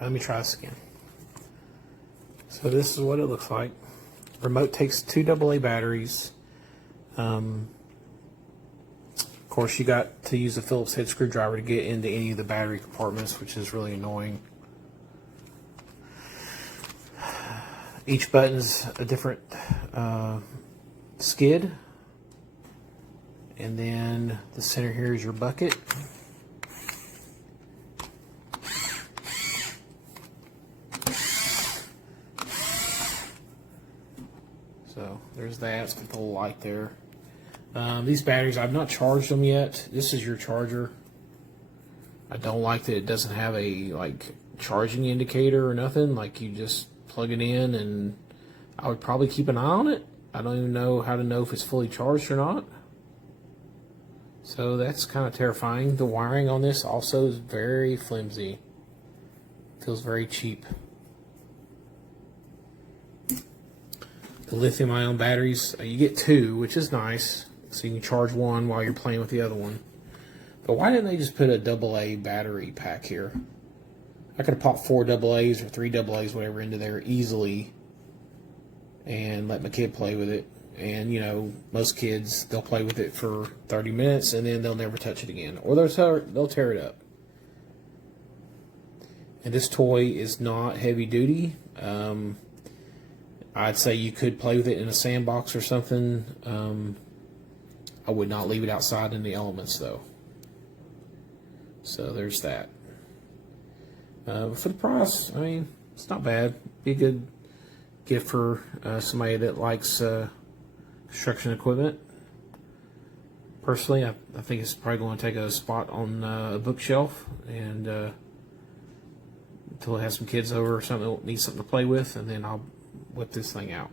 Let me try this again. So this is what it looks like. Remote takes 2 AA batteries. Of course, you got to use a Phillips head screwdriver to get into any of the battery compartments, which is really annoying. Each button's a different skid. And then the center here is your bucket. So there's that. It's got the little light there. These batteries, I've not charged them yet. This is your charger. I don't like that it doesn't have a charging indicator or nothing. Like, you just plug it in, and I would probably keep an eye on it. I don't even know how to know if it's fully charged or not. So that's kind of terrifying. The wiring on this also is very flimsy. Feels very cheap. The lithium-ion batteries, you get 2, which is nice. So you can charge one while you're playing with the other one. But why didn't they just put a AA battery pack here? I could have popped 4 AA's or 3 AA's, whatever, into there easily and let my kid play with it. And, you know, most kids, they'll play with it for 30 minutes and then they'll never touch it again. Or they'll tear it up. And this toy is not heavy duty. I'd say you could play with it in a sandbox or something. I would not leave it outside in the elements, though. So there's that. For the price, I mean, it's not bad. Be a good gift for somebody that likes construction equipment. Personally, I think it's probably going to take a spot on a bookshelf, and until it has some kids over or something that needs something to play with, and then I'll whip this thing out.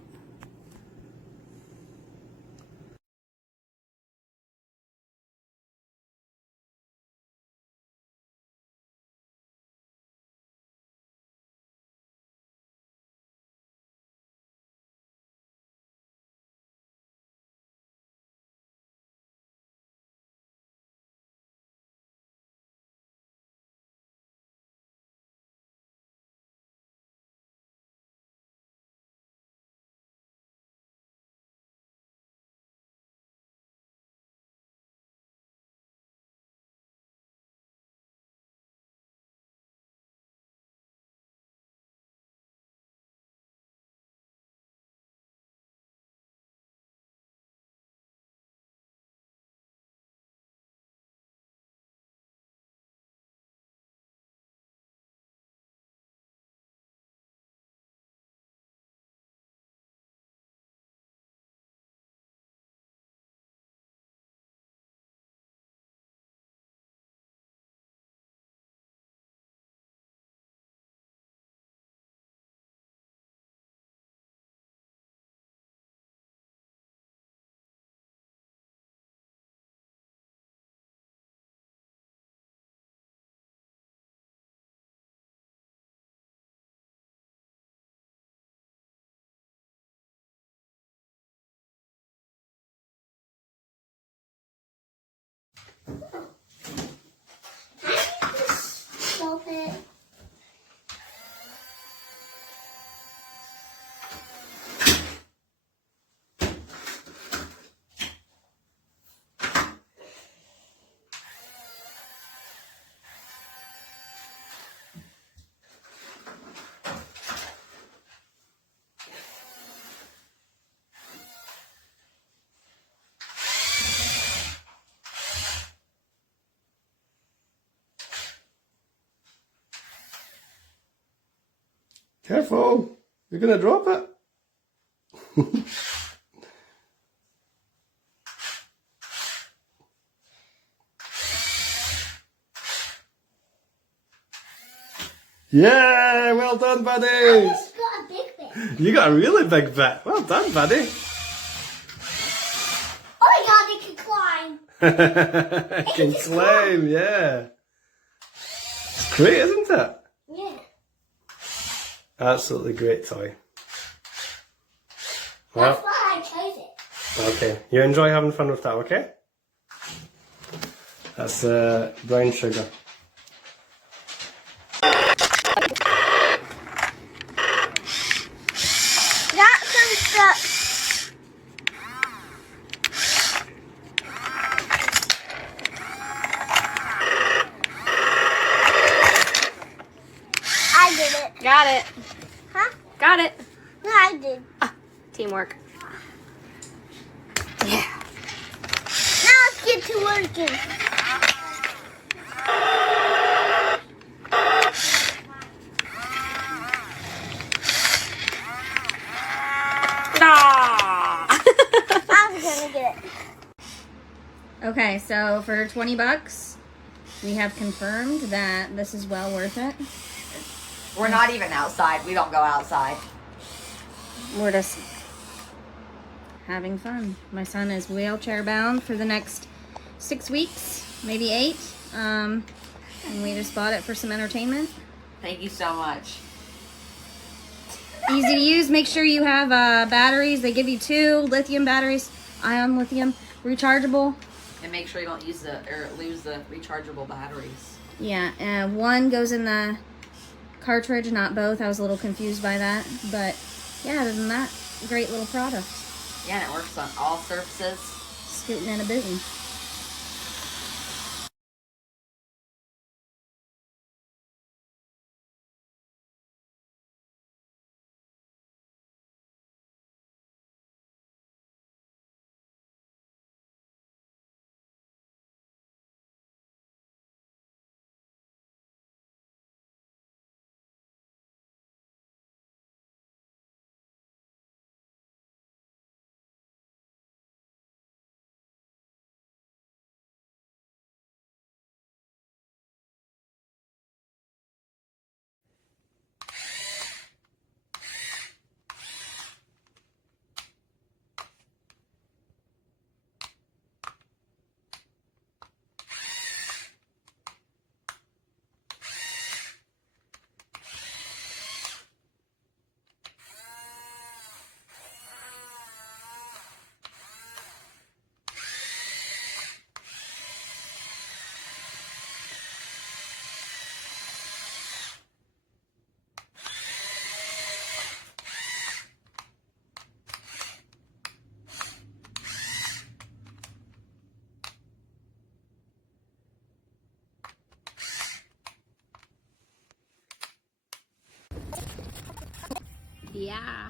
Stop it. Careful, you're gonna drop it. Yeah, well done, buddies. It's got a big bit. You got a really big bit. Well done, buddy. Oh my god, it can climb. It can climb, yeah. It's great, isn't it? Yeah. Absolutely great toy. That's Well, why I chose it. okay. You enjoy having fun with that, okay? That's brown sugar. it. Got it. Huh? Got it. No, I did. Teamwork. Now let's get to working. Ah! I'm gonna get it. Okay, so for 20 bucks, we have confirmed that this is well worth it. We're not even outside. We don't go outside. We're just having fun. My son is wheelchair bound for the next 6 weeks, maybe 8. And we just bought it for some entertainment. Thank you so much. Easy to use. Make sure you have batteries. They give you 2 lithium batteries, ion lithium, rechargeable. And make sure you don't use lose the rechargeable batteries. Yeah, one goes in the cartridge, not both. I was a little confused by that. But yeah, other than that, great little product. Yeah, and it works on all surfaces. Scooting and a booting. Yeah.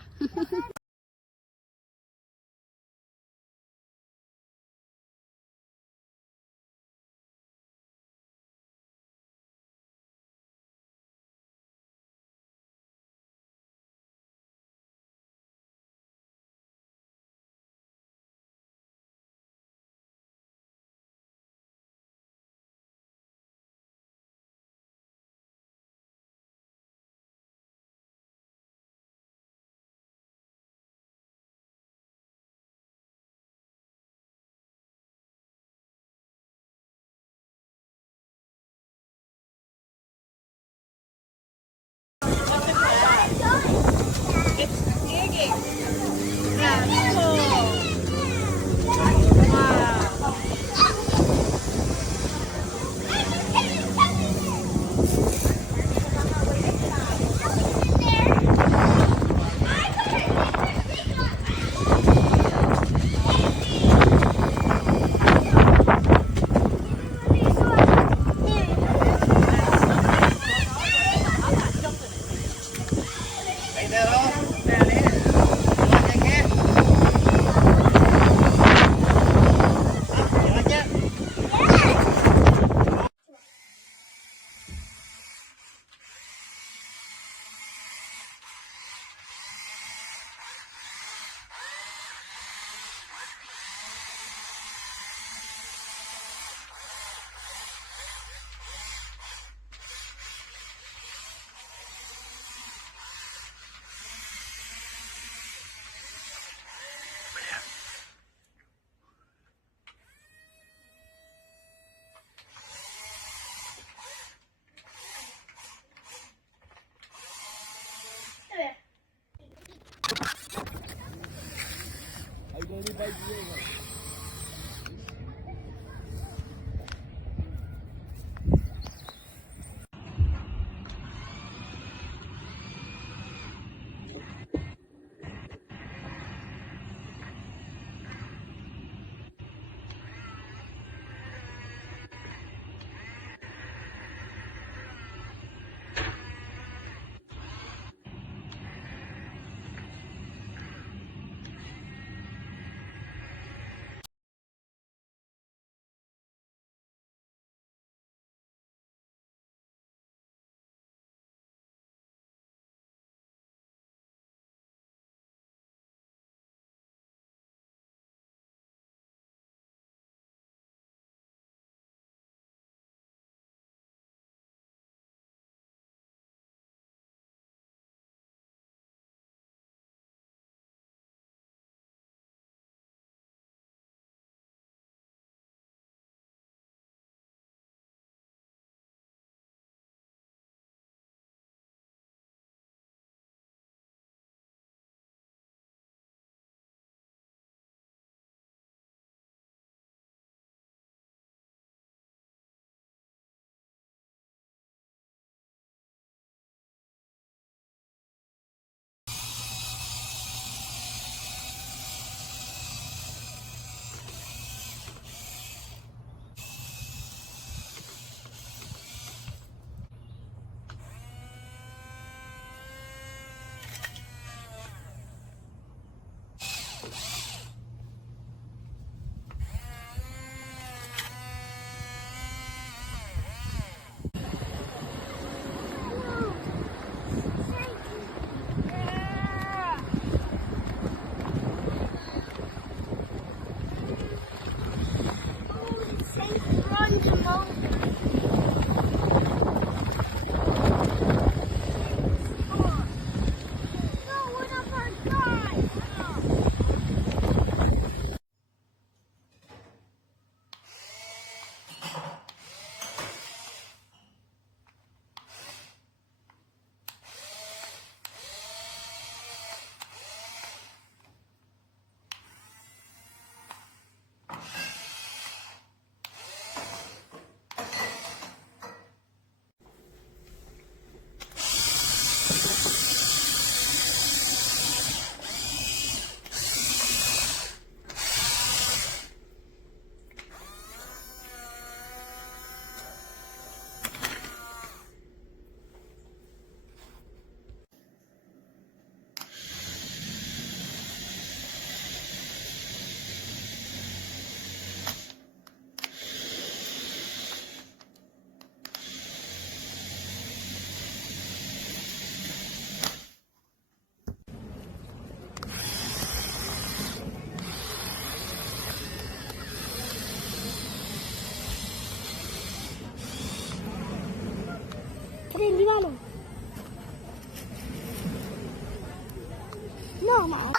Mama.